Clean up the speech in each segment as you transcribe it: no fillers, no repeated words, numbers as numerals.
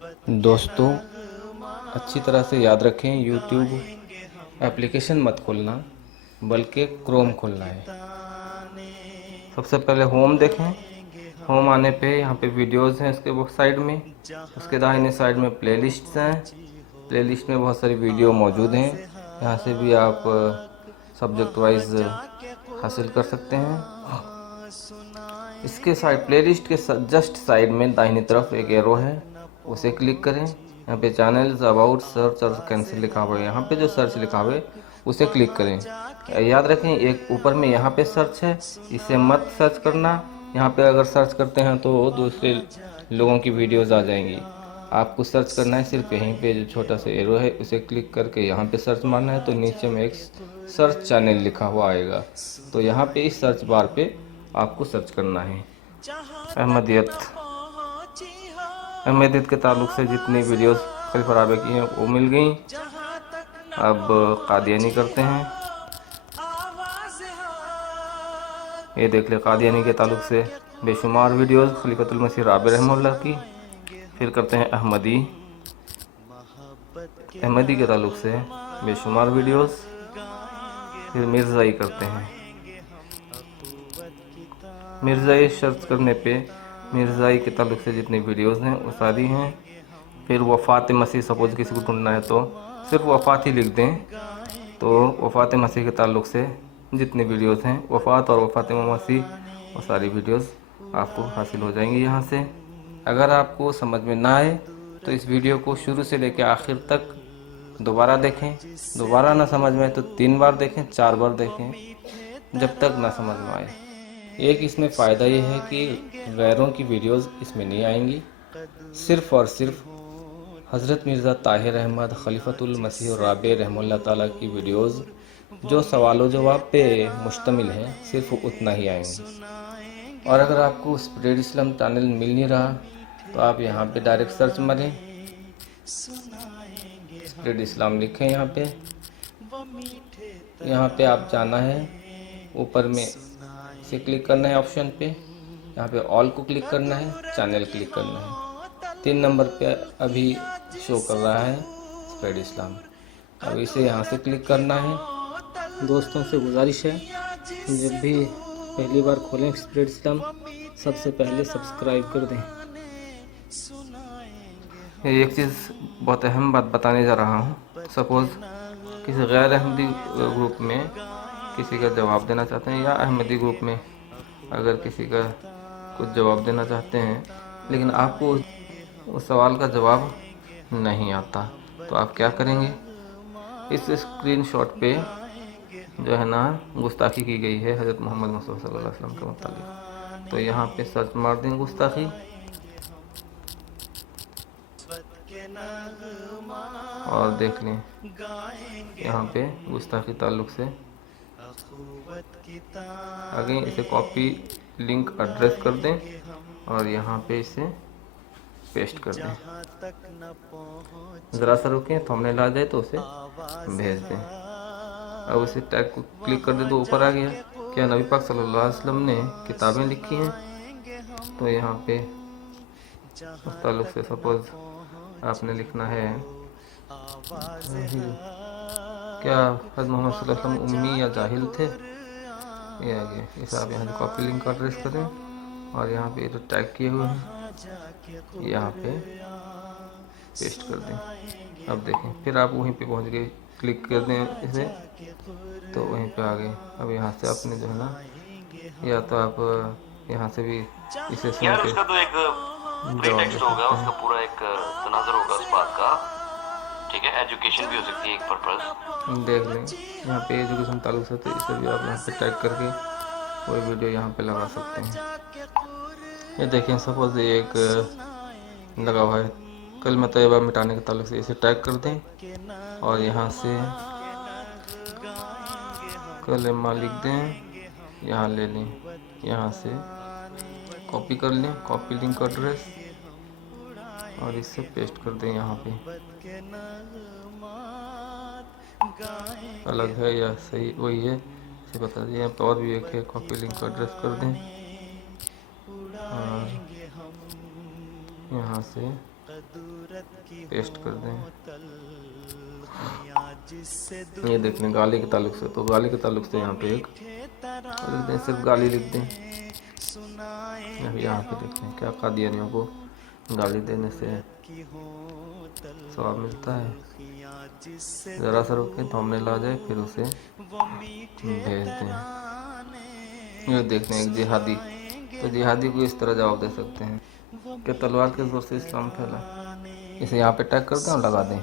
दोस्तों, अच्छी तरह से याद रखें, YouTube एप्लीकेशन मत खोलना बल्कि क्रोम खोलना है। सबसे पहले होम देखें। होम आने पे यहाँ पे वीडियोस हैं उसके वो साइड में, उसके दाहिने साइड में प्लेलिस्ट्स हैं। प्लेलिस्ट में बहुत सारी वीडियो मौजूद हैं। यहाँ से भी आप सब्जेक्ट वाइज हासिल कर सकते हैं। इसके साइड प्लेलिस्ट के जस्ट साइड में दाहिनी तरफ एक एरो है, उसे क्लिक करें। यहाँ पे चैनल्स, अबाउट, सर्च और कैंसिल लिखा हुआ है। यहाँ पे जो सर्च लिखा हुआ है उसे क्लिक करें। याद रखें, एक ऊपर में यहाँ पे सर्च है, इसे मत सर्च करना। यहाँ पे अगर सर्च करते हैं तो दूसरे लोगों की वीडियोस आ जाएंगी। आपको सर्च करना है सिर्फ यहीं पे जो छोटा सा एरो है उसे क्लिक करके यहाँ पे सर्च मारना है, तो नीचे में एक सर्च चैनल लिखा हुआ आएगा। तो यहाँ पे इस सर्च बार पे आपको सर्च करना है अहमदियत। अहमदियत के ताल्लुक़ से जितनी वीडियोस खलीफा राबे की हैं वो मिल गई। अब कादियानी करते हैं। ये देख ले, कादियानी के ताल्लुक़ से बेशुमार वीडियोस खलीफतुल मसीह राबे रहमतुल्लाह की। फिर करते हैं अहमदी। अहमदी के ताल्लुक़ से बेशुमार वीडियोस। फिर मिर्ज़ाई करते हैं। मिर्ज़ाई सर्च करने पे मिर्ज़ाई के ताल्लुक़ से जितनी वीडियोस हैं वो सारी हैं। फिर वफ़ात मसीह, सपोज़ किसी को ढूंढना है तो सिर्फ वफ़ात ही लिख दें, तो वफ़ात मसीह के ताल्लुक़ से जितनी वीडियोस हैं, वफ़ात और वफ़ात मसीह, वो सारी वीडियोस आपको हासिल हो जाएंगी यहाँ से। अगर आपको समझ में ना आए तो इस वीडियो को शुरू से लेकर आखिर तक दोबारा देखें। दोबारा ना समझ में आए तो 3 बार देखें, 4 बार देखें, जब तक ना समझ में आए। एक इसमें फ़ायदा ये है कि गैरों की वीडियोस इसमें नहीं आएंगी। सिर्फ़ और सिर्फ हज़रत मिर्ज़ा ताहिर अहमद खलीफतुल मसीह राबे रहमतुल्लाह ताला की वीडियोस जो सवाल जवाब पे मुश्तमिल हैं, सिर्फ उतना ही आएंगे। और अगर आपको स्प्रेड इस्लाम चैनल मिल नहीं रहा तो आप यहाँ पे डायरेक्ट सर्च मारें, स्प्रेड इस्लाम लिखें। यहाँ पे आप जाना है, ऊपर में इसे क्लिक करना है ऑप्शन पे। यहाँ पे ऑल को क्लिक करना है, चैनल क्लिक करना है। 3 नंबर पे अभी शो कर रहा है स्प्रेड इस्लाम। अब इसे यहाँ से क्लिक करना है। दोस्तों से गुजारिश है, जब भी पहली बार खोलें स्प्रेड इस्लाम, सबसे पहले सब्सक्राइब कर दें। एक चीज़ बहुत अहम बात बताने जा रहा हूँ। सपोज़ किसी गैर अहमदी ग्रुप में किसी का जवाब देना चाहते हैं, या अहमदी ग्रुप में अगर किसी का कुछ जवाब देना चाहते हैं, लेकिन आपको उस सवाल का जवाब नहीं आता, तो आप क्या करेंगे? इस स्क्रीनशॉट पे जो है ना गुस्ताखी की गई है हज़रत मोहम्मद मुस्तफ़ा सल्लल्लाहु अलैहि वसल्लम के मुतालिक, तो यहाँ पे सर्च मार दें गुस्ताखी, और देख लें यहाँ पे गुस्ताखी ताल्लुक़ से आगे इसे कॉपी लिंक एड्रेस कर दें और यहाँ पे इसे पेस्ट कर दें। ज़रा सा रुकें, थंबनेल आ जाए तो उसे भेज दें। अब इसे टैग को क्लिक कर दें तो ऊपर आ गया। क्या नबी पाक सल्लल्लाहु अलैहि वसल्लम ने किताबें लिखी हैं? तो यहाँ पे उस ताल्लुक़ से सपोज़ आपने लिखना है क्या हज़रत मोहम्मद सल्लल्लाहु अलैहि वसल्लम उम्मी या जाहिल थे? ये आ गया। इसे आप यहाँ से कॉपी लिंक का एड्रेस करें और यहाँ पे जो टैग किए हुए हैं यहाँ पे पेस्ट कर दें। अब देखें, फिर आप वहीं पे पहुँच गए, क्लिक कर दें इसे तो वहीं पे आ गए। अब यहाँ से आपने जो है ना, या तो आप यहाँ से भी इसे सुन यार के उसका तो एक जवाब दे प्रीटेक्स्ट होगा, सकते उसका हैं। पूरा एक तनाज़ुर होगा उस बात का। ठीक है, एजुकेशन भी हो सकती है एक पर्पस। देख लें यहाँ पे एजुकेशन ताल्लुक से, तो इसे भी आप यहाँ पे टैग करके कोई वीडियो यहाँ पे लगा सकते हैं। ये देखें, सपोज ये एक लगा हुआ है कलमा तैयबा मिटाने के ताल्लुक से, इसे टैग कर दें और यहाँ से कलमा लिख दें, यहाँ ले लें, यहाँ से कॉपी कर लें, कॉपी लिंक एड्रेस, और इसे पेस्ट कर दें। यहाँ पे अलग है या सही वही है इसे बता दें। यहाँ पे और भी एक है, कॉपी लिंक एड्रेस कर दें और यहाँ से पेस्ट कर दें। ये देख लें गाली के ताल्लुक से, तो गाली के ताल्लुक से यहाँ पे एक लिख दें, सिर्फ गाली लिख दें। यहाँ पे देख लें क्या कादियानियों को गाली देने से सवाब मिलता है। ज़रा सा रुकें तो हमने ला जाए, फिर उसे भेज दें। ये देख लें एक जिहादी, तो जिहादी को इस तरह जवाब दे सकते हैं कि तलवार के ज़ोर से इस्लाम फैला। इसे यहाँ पे टैग कर दें और लगा दें।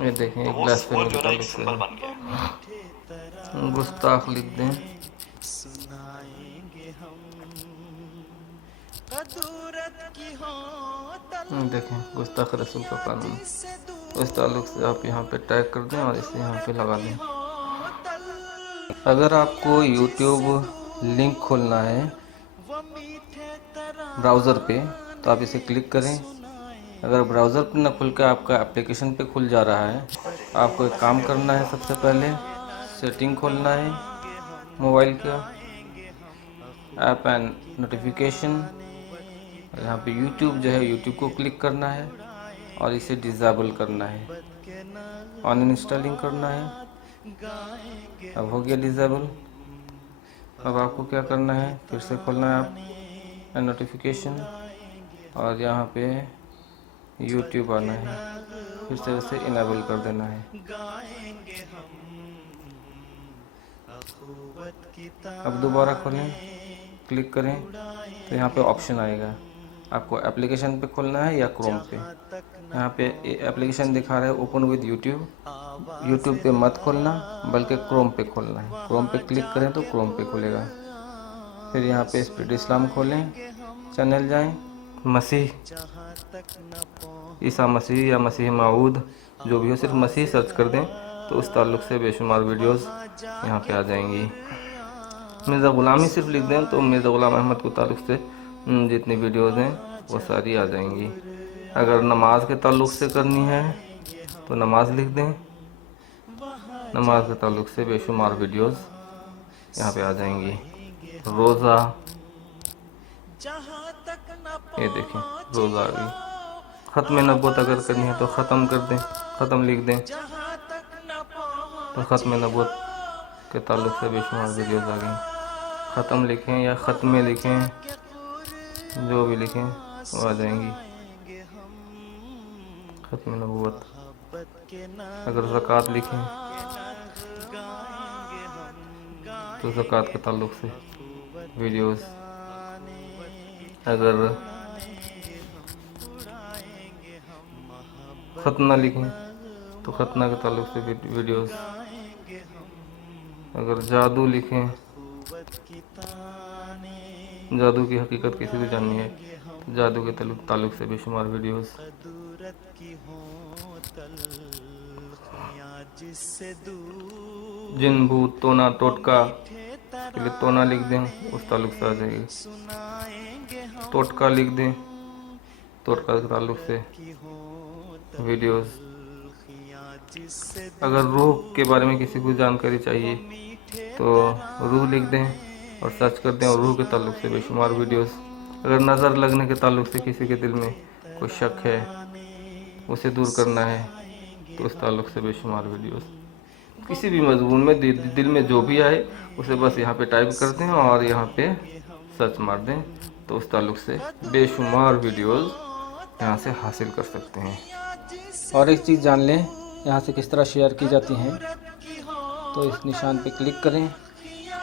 ये देखें एक तो वो ब्लास्फेमी जो के है ना एक ताल्लुक से सिंबल बन गया। है। गुस्ताख लिख दें। देखें गुस्ताख रसूल का कानून, उस ताल्लुक से आप यहाँ पे टैग कर दें और इसे यहाँ पे लगा दें। अगर आपको YouTube लिंक खोलना है ब्राउज़र पे, तो आप इसे क्लिक करें। अगर ब्राउज़र पर ना खुल कर आपका एप्लीकेशन पे खुल जा रहा है, आपको एक काम करना है। सबसे पहले सेटिंग खोलना है मोबाइल का, ऐप एंड नोटिफिकेशन, यहाँ पे YouTube जो है YouTube को क्लिक करना है और इसे डिसेबल करना है, अन इंस्टॉलिंग करना है। अब हो गया डिसेबल। अब आपको क्या करना है, फिर से खोलना है ऐप एंड नोटिफिकेशन और यहाँ पे YouTube आना है, फिर से उसे इनेबल कर देना है। अब दोबारा खोलें, क्लिक करें तो यहाँ पे ऑप्शन आएगा, आपको एप्लीकेशन पे खोलना है या क्रोम पे। यहाँ पे एप्लीकेशन दिखा रहा है ओपन विद यूट्यूब। यूट्यूब पे मत खोलना बल्कि क्रोम पे खोलना है। क्रोम पे क्लिक करें तो क्रोम पे खुलेगा। फिर यहाँ पे स्प्रेड इस्लाम खोलें, चैनल जाएं, मसीह ईसा मसीह या मसीह माऊद जो भी हो, सिर्फ मसीह सर्च कर दें तो उस ताल्लुक़ से बेशुमार वीडियोस यहाँ पे आ जाएंगी। मिर्ज़ा ग़ुलामी सिर्फ लिख दें तो मिर्ज़ा ग़ुलाम अहमद के ताल्लुक़ से जितनी वीडियोस हैं वो सारी आ जाएंगी। अगर नमाज के ताल्लुक़ से करनी है तो नमाज लिख दें, नमाज के ताल्लुक़ से बेशुमार वीडियोस यहाँ पे आ जाएंगी। रोज़ा, ये देखें रोज़ा आ गई। ख़त्म नबूवत अगर करनी है तो ख़त्म कर दें, ख़त्म लिख दें तो ख़त्म नबूवत के ताल्लुक़ से बेशुमार वीडियोस आ गई। ख़त्म लिखें या ख़त्मे लिखें, जो भी लिखें वो आ जाएंगी। ख़त्म नबूवत। अगर ज़कात लिखें तो ज़कात के ताल्लुक़ से वीडियोस। अगर ख़तना लिखें तो ख़तना के ताल्लुक़ से वीडियोस। अगर जादू लिखें, जादू की हकीकत किसी को जाननी है तो जादू के ताल्लुक़ से बेशुमार वीडियोस। जिन भूत टोना टोटका के लिए टोना लिख दें, उस ताल्लुक़ से आ जाएगी। टोटका लिख दें, टोटका के ताल्लुक़ से वीडियोस। अगर रूह के बारे में किसी को जानकारी चाहिए तो रूह लिख दें और सर्च कर दें और रूह के ताल्लुक़ से बेशुमार वीडियोस। अगर नज़र लगने के ताल्लुक़ से किसी के दिल में कोई शक है, उसे दूर करना है तो उस ताल्लुक़ से बेशुमार वीडियोस। किसी भी मजमून में दिल में जो भी आए उसे बस यहाँ पे टाइप कर दें और यहाँ पे सर्च मार दें तो उस ताल्लुक़ से बेशुमार वीडियोस यहाँ से हासिल कर सकते हैं। और एक चीज़ जान लें, यहाँ से किस तरह शेयर की जाती हैं। तो इस निशान पे क्लिक करें,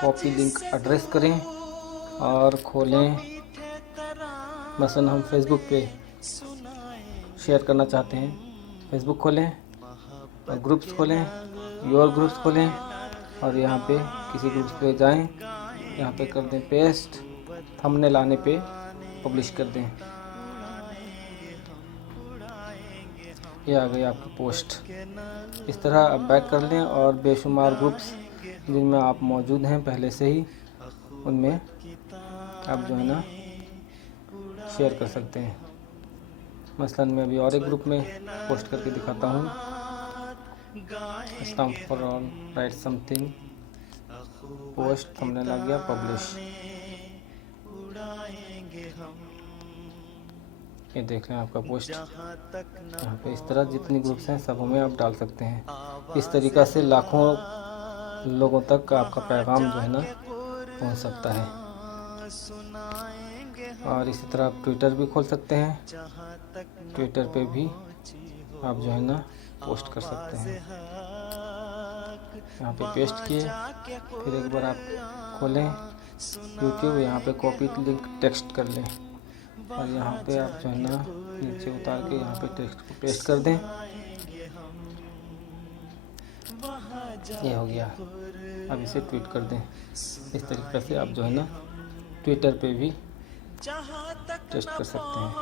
कॉपी लिंक एड्रेस करें और खोलें। मसलन हम फेसबुक पे शेयर करना चाहते हैं, फेसबुक खोलें और ग्रुप्स खोलें, योर ग्रुप्स खोलें और यहाँ पे किसी ग्रुप्स पे जाएं, यहाँ पे कर दें पेस्ट, थंबनेल आने पे पब्लिश कर दें। ये आ गई आपकी पोस्ट। इस तरह आप बैक कर लें और बेशुमार ग्रुप्स जिनमें आप मौजूद हैं पहले से ही, उनमें आप जो है ना शेयर कर सकते हैं। मसलन मैं अभी और एक ग्रुप में पोस्ट करके दिखाता हूँ। Islam for all, right something, post, thumbnail आ गया, पब्लिश। ये देख लें आपका पोस्ट यहाँ पे। इस तरह जितनी ग्रुप्स हैं सब में आप डाल सकते हैं। इस तरीक़ा से लाखों लोगों तक आपका पैगाम जो है ना पहुँच सकता है। और इसी तरह आप ट्विटर भी खोल सकते हैं। ट्विटर पे भी आप जो है ना पोस्ट कर सकते हैं। यहाँ पे पेस्ट किए, फिर एक बार आप खोलें यूट्यूब, यहाँ पे कॉपी लिंक टेक्स्ट कर लें और यहाँ पे आप जो है ना नीचे उतार के यहाँ पे टेक्स्ट को पेस्ट कर दें। ये हो गया। अब इसे ट्वीट कर दें। इस तरीके से आप जो है ना ट्विटर पे भी टेस्ट कर सकते हैं।